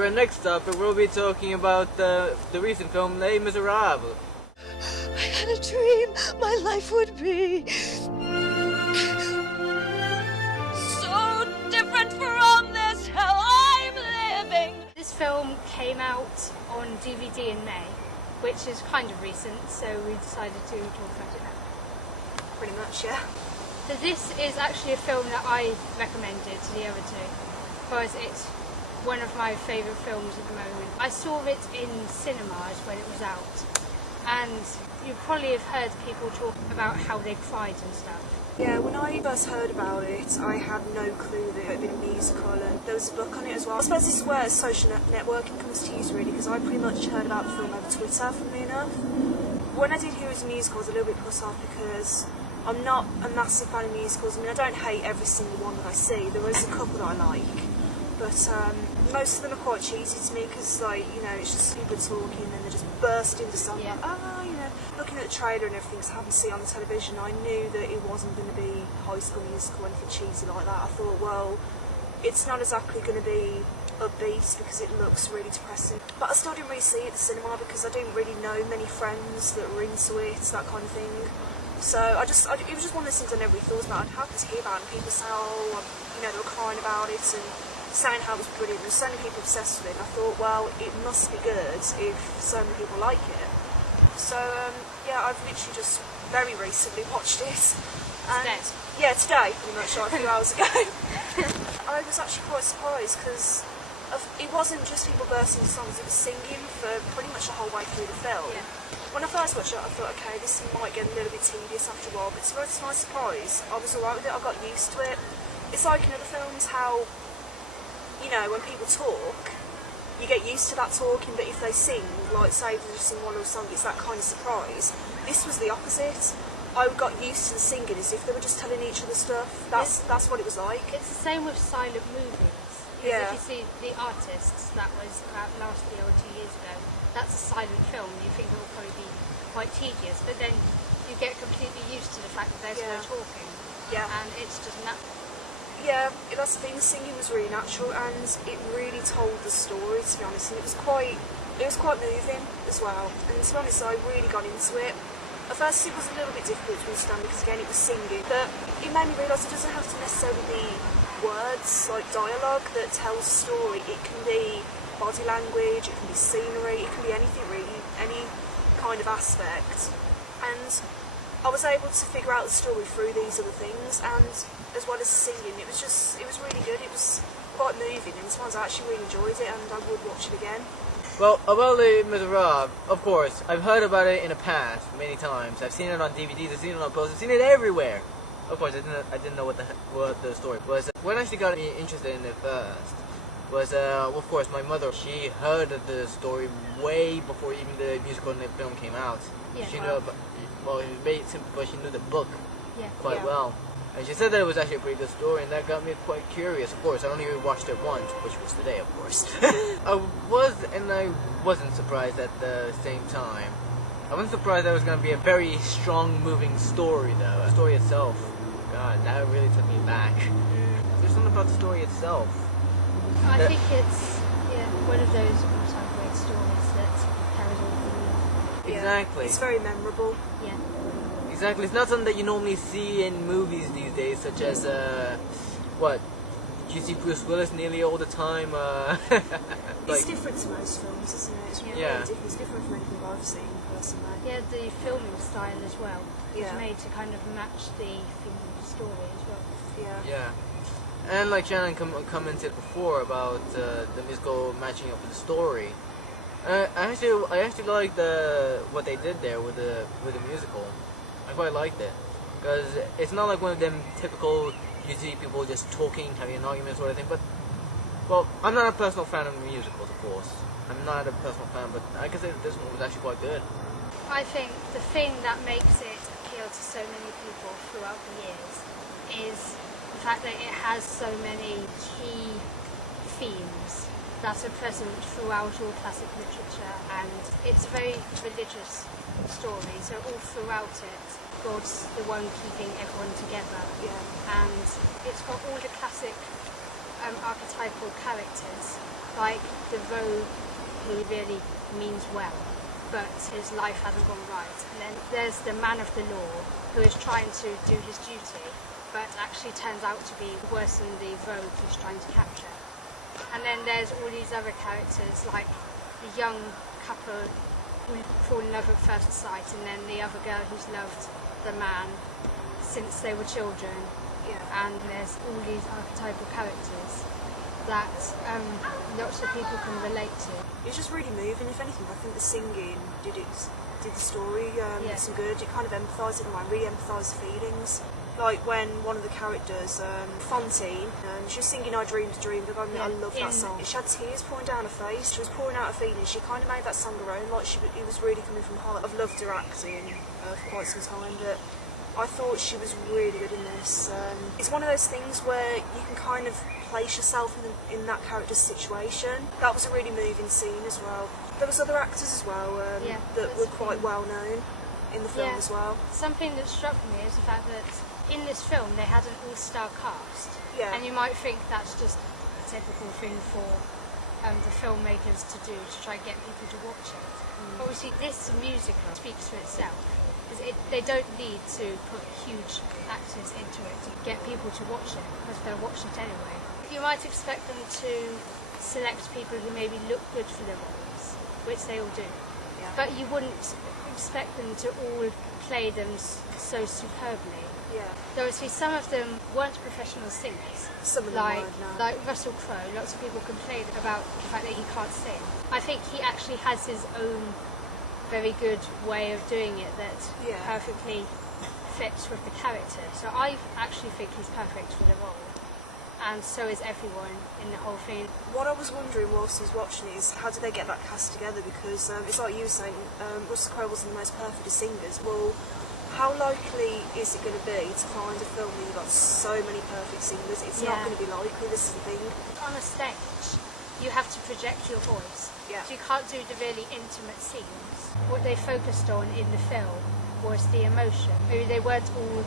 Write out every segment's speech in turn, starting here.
for our next topic, we'll be talking about the recent film Les Miserables. I had a dream my life would be so different from this hell I'm living. This film came out on DVD in May, which is kind of recent, so we decided to talk about it now. Pretty much, yeah. So this is actually a film that I recommended to the other two, because it's one of my favourite films at the moment. I saw it in cinemas when it was out, and you probably have heard people talk about how they cried and stuff. Yeah, when I first heard about it, I had no clue that it had been a musical, and there was a book on it as well. I suppose this is where social networking comes to use, really, because I pretty much heard about the film over Twitter, funnily enough. When I did hear it was a musical, I was a little bit put off because I'm not a massive fan of musicals. I mean, I don't hate every single one that I see. There is a couple that I like, but most of them are quite cheesy to me because, like, you know, it's just people talking and they just burst into song. Yeah. Like, you know, looking at the trailer and everything, so I happened to see it on the television, I knew that it wasn't going to be High School Musical or anything cheesy like that. I thought, well, it's not exactly going to be upbeat because it looks really depressing. But I still didn't really see it at the cinema because I didn't really know many friends that were into it, that kind of thing. So it was just one of those things I never really thought about. I'd happen to hear about it, and people say, oh, you know, they were crying about it and saying how it was brilliant. There's so many people obsessed with it, and I thought, well, it must be good if so many people like it. So yeah, I've literally just very recently watched it. And Today? Yeah, today, pretty much, like a few hours ago. I was actually quite surprised because it wasn't just people bursting into songs, it was singing for pretty much the whole way through the film. Yeah. When I first watched it, I thought, okay, this might get a little bit tedious after a while, but to my surprise, I was alright with it, I got used to it. It's like in other films how, you know, when people talk, you get used to that talking, but if they sing, like say they just sing one little song, it's that kind of surprise. This was the opposite. I got used to the singing as if they were just telling each other stuff. That's what it was like. It's the same with silent movies. Yeah. If you see The Artists, that was about last year or 2 years ago, that's a silent film. You think it will probably be quite tedious, but then you get completely used to the fact that there's no talking. Yeah. And it's just natural. Yeah, that's the thing. The singing was really natural, and it really told the story. To be honest, and it was quite moving as well. And to be honest, I really got into it. At first, it was a little bit difficult to understand because again, it was singing, but it made me realise it doesn't have to necessarily be words like dialogue that tells a story. It can be body language, it can be scenery, it can be anything really, any kind of aspect. And I was able to figure out the story through these other things, and as well as singing, it was really good. It was quite moving, and sometimes I actually really enjoyed it, and I would watch it again. Well, about Les Miserables, of course, I've heard about it in the past many times. I've seen it on DVDs, I've seen it on posters, I've seen it everywhere. Of course, I didn't know what the story was. What actually got me interested in it first was, of course, my mother. She heard of the story way before even the musical and the film came out. Yeah, She knew about, well, it was very simple, but she knew the book quite Yeah. well. And she said that it was actually a pretty good story, and that got me quite curious. Of course, I only watched it once, which was today, of course. I wasn't surprised at the same time. I wasn't surprised that it was going to be a very strong, moving story, though. The story itself, God, that really took me back. There's something about the story itself. I think it's one of those all-time great stories that carries on through. Exactly. It's very memorable. Yeah. Exactly. It's not something that you normally see in movies these days, such as, what? You see Bruce Willis nearly all the time. It's different to most films, isn't it? It's really different. It's different from anything I've seen personally. Yeah, the filming style as well was Yeah. made to kind of match the theme of the story as well. Yeah. And like Shannon commented before about the musical matching up with the story, I actually liked what they did there with the musical. I quite liked it because it's not like one of them typical you see people just talking, having an argument sort of thing. But well, I'm not a personal fan of musicals, of course. I'm not a personal fan, but I can say that this one was actually quite good. I think the thing that makes it appeal to so many people throughout the years is the fact that it has so many key themes that are present throughout all classic literature, and it's a very religious story, so all throughout it, God's the one keeping everyone together. Yeah. And it's got all the classic archetypal characters, like the rogue who really means well, but his life hasn't gone right. And then there's the man of the law who is trying to do his duty, but actually turns out to be worse than the rogue he's trying to capture. And then there's all these other characters, like the young couple who fall in love at first sight, and then the other girl who's loved the man since they were children. Yeah. And there's all these archetypal characters that lots of people can relate to. It was just really moving. If anything, I think the singing did the story some good. It kind of empathised in a way, really empathised the feelings. Like when one of the characters, Fontaine, she was singing I Dreamed a Dream, I love that song. She had tears pouring down her face, she was pouring out her feelings, she kind of made that song her own, like it was really coming from her heart. I've loved her acting for quite some time, but I thought she was really good in this. It's one of those things where you can kind of place yourself in that character's situation. That was a really moving scene as well. There was other actors as well that were quite well known in the film as well. Something that struck me is the fact that in this film they had an all-star cast, and you might think that's just a typical thing for the filmmakers to do to try and get people to watch it. Obviously this musical speaks for itself. They don't need to put huge actors into it to get people to watch it, because they'll watch it anyway. You might expect them to select people who maybe look good for the roles, which they all do, but you wouldn't expect them to all play them so superbly. So obviously some of them weren't professional singers. Some of them weren't, no. Like Russell Crowe, lots of people complain about the fact that he can't sing. I think he actually has his own very good way of doing it that perfectly fits with the character. So I actually think he's perfect for the role. And so is everyone in the whole thing. What I was wondering whilst I was watching it is how did they get that cast together? Because it's like you were saying, Russell Crowe wasn't the most perfect of singers. Well, how likely is it going to be to find a film where you've got so many perfect singers? It's not going to be likely, this is the thing. On a stage, you have to project your voice. So you can't do the really intimate scenes. What they focused on in the film was the emotion. Maybe they weren't all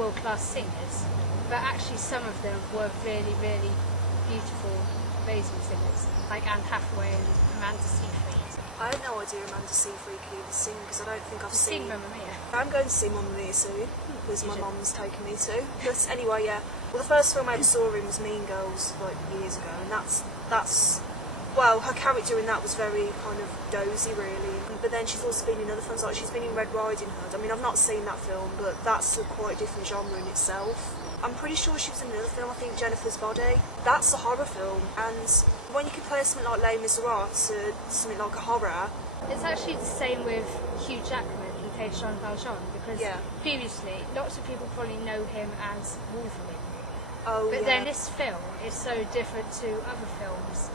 world-class singers, but actually some of them were really, really beautiful, amazing singers, like Anne Hathaway and Amanda Seyfried. I had no idea Amanda Seyfried could even sing, because I don't think I've seen... Mamma Mia. I'm going to see Mamma Mia soon, because my mum's taking me to. But anyway, well, the first film I ever saw him was Mean Girls, like, years ago, and that's well, her character in that was very kind of dozy, really. But then she's also been in other films, like she's been in Red Riding Hood. I mean, I've not seen that film, but that's a quite different genre in itself. I'm pretty sure she was in another film, I think Jennifer's Body. That's a horror film, and when you compare something like Les Miserables to something like a horror... It's actually the same with Hugh Jackman, who played Jean Valjean, because previously lots of people probably know him as Wolverine. But then this film is so different to other films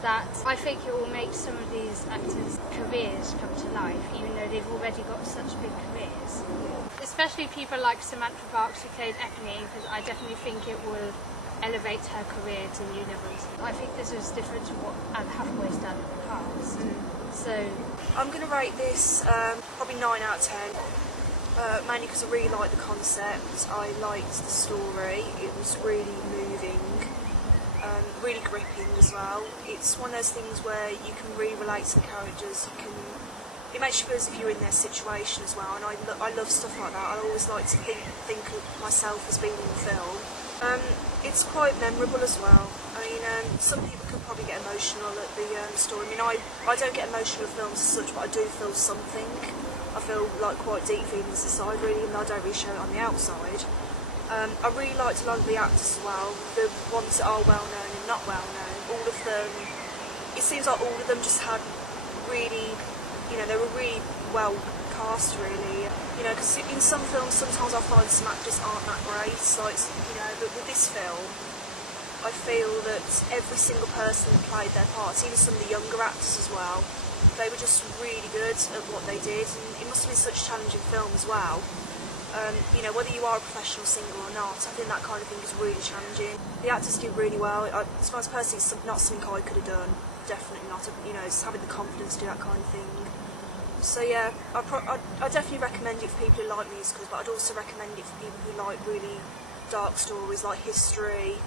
that I think it will make some of these actors' careers come to life, even though they've already got such big careers. Especially people like Samantha Barks, who played Eponine, because I definitely think it will elevate her career to new levels. I think this is different to what Anne Hathaway's done in the past. So I'm going to rate this probably 9 out of 10, mainly because I really liked the concept, I liked the story, it was really moving. Really gripping as well. It's one of those things where you can really relate to the characters. It makes you feel as if you're in their situation as well, and I love stuff like that. I always like to think of myself as being in the film. It's quite memorable as well. I mean, some people can probably get emotional at the story. I mean, I don't get emotional at films as such, but I do feel something. I feel like quite deep feelings inside, really, even though I don't really show it on the outside. I really liked a lot of the actors as well, the ones that are well known and not well known. All of them, it seems like all of them just had really, they were really well cast, really. Because in some films, sometimes I find some actors aren't that great, but with this film, I feel that every single person that played their parts, even some of the younger actors as well, they were just really good at what they did, and it must have been such a challenging film as well. Whether you are a professional singer or not, I think that kind of thing is really challenging. The actors did really well. As far as personally, it's not something I could have done. Definitely not. It's having the confidence to do that kind of thing. So yeah, I definitely recommend it for people who like musicals, but I'd also recommend it for people who like really dark stories like History,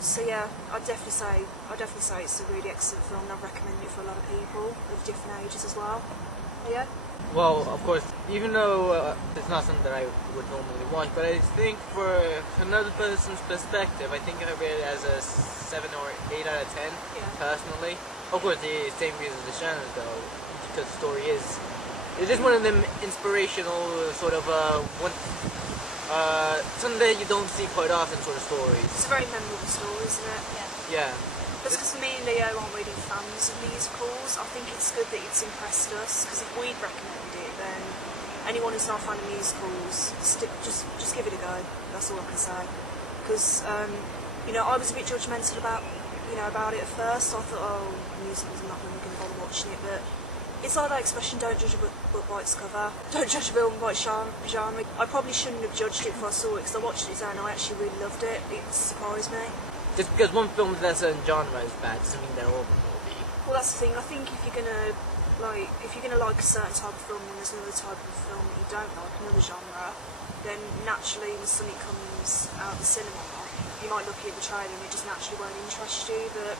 So yeah, I'd definitely say it's a really excellent film, and I'd recommend it for a lot of people of different ages as well. Yeah. Well, of course, even though it's not something that I would normally watch, but I think for another person's perspective, I think I rate it as a 7 or 8 out of 10, personally. Of course, the same reason as the Shannon, though, because the story is one of them inspirational sort of something that you don't see quite often sort of stories. It's a very memorable story, isn't it? Yeah. That's because me and Leo aren't really fans of musicals. I think it's good that it's impressed us, because if we'd recommended it, then anyone who's not a fan of musicals, just give it a go. That's all I can say. Because you know, I was a bit judgmental about it at first. I thought, oh, musicals, I'm not really going to bother watching it, but it's like that expression, don't judge a book by its cover. Don't judge a film by its genre. I probably shouldn't have judged it before I saw it, because I watched it and I actually really loved it. It surprised me. Just because one film with a certain genre is bad doesn't mean they're all will be. Well, that's the thing. I think if you're gonna like a certain type of film and there's another type of film that you don't like, another genre, then naturally when something comes out of the cinema, you might look at the trailer and it just naturally won't interest you. But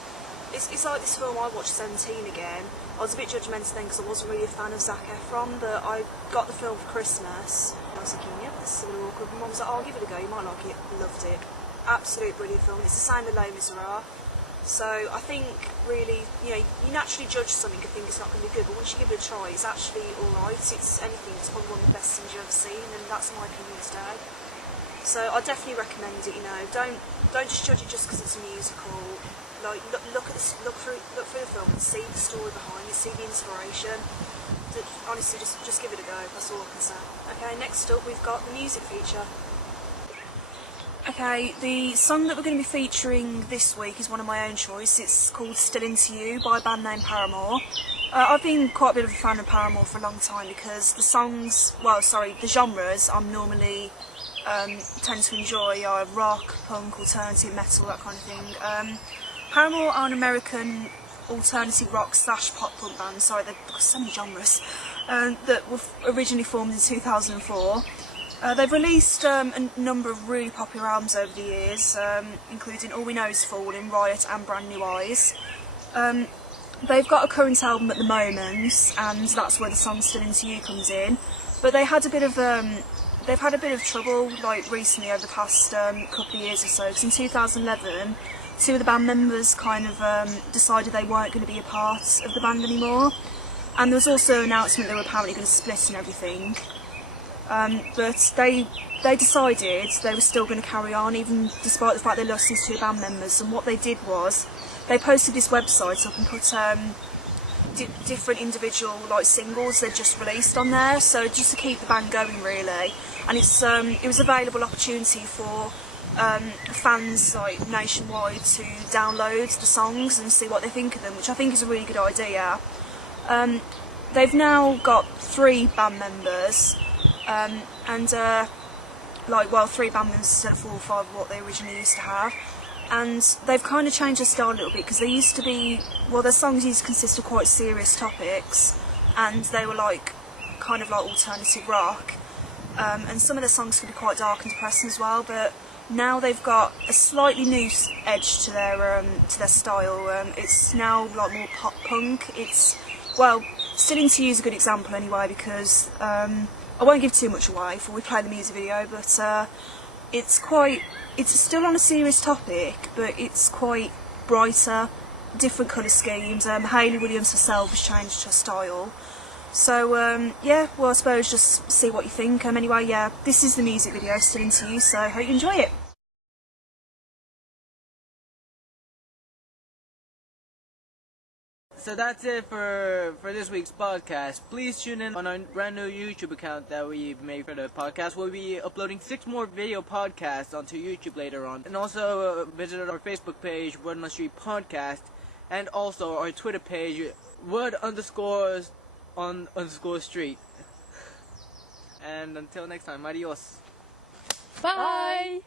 it's like this film I watched 17 again. I was a bit judgmental then because I wasn't really a fan of Zac Efron, but I got the film for Christmas. I was thinking, yeah, this is a little awkward. My mum was like, oh, I'll give it a go, you might like it. Loved it. Absolute brilliant film. It's the same with Les Miserables. So I think really, you naturally judge something and think it's not going to be good, but once you give it a try, it's actually alright. It's anything, it's probably one of the best things you've ever seen, and that's my opinion today. So I definitely recommend it. Don't just judge it just because it's a musical. Like look through the film and see the story behind it, see the inspiration. Honestly, just give it a go. That's all I can say. Okay, next up we've got the music feature. Okay, the song that we're going to be featuring this week is one of my own choice. It's called Still Into You by a band named Paramore. I've been quite a bit of a fan of Paramore for a long time because the genres I'm normally tend to enjoy are rock, punk, alternative, metal, that kind of thing. Paramore are an American alternative rock / pop punk band, they've got so many genres, that were originally formed in 2004. They've released a number of really popular albums over the years, including All We Know Is Falling, Riot and Brand New Eyes. They've got a current album at the moment, and that's where the song Still Into You comes in. But they've had a bit of trouble recently over the past couple of years or so, because in 2011 two of the band members kind of decided they weren't going to be a part of the band anymore, and there was also an announcement they were apparently going to split and everything. But they decided they were still going to carry on, even despite the fact they lost these two band members. And what they did was they posted this website up and put different individual singles they'd just released on there, so just to keep the band going really. And it was available opportunity for fans nationwide to download the songs and see what they think of them, which I think is a really good idea. They've now got 3 band members. Three band members instead of 4 or 5 what they originally used to have, and they've kind of changed their style a little bit because they used to be, their songs used to consist of quite serious topics, and they were kind of like alternative rock, and some of their songs could be quite dark and depressing as well, but now they've got a slightly new edge to their style. It's now more pop punk. Still Into You is a good example anyway, because I won't give too much away before we play the music video, but it's still on a serious topic, but it's quite brighter, different colour schemes. Hayley Williams herself has changed her style. So I suppose just see what you think. Anyway, this is the music video, Still Into You, so I hope you enjoy it. So that's it for this week's podcast. Please tune in on our brand new YouTube account that we've made for the podcast. We'll be uploading 6 more video podcasts onto YouTube later on. And also visit our Facebook page, Word on the Street Podcast, and also our Twitter page, Word_on_street. And until next time, adios. Bye.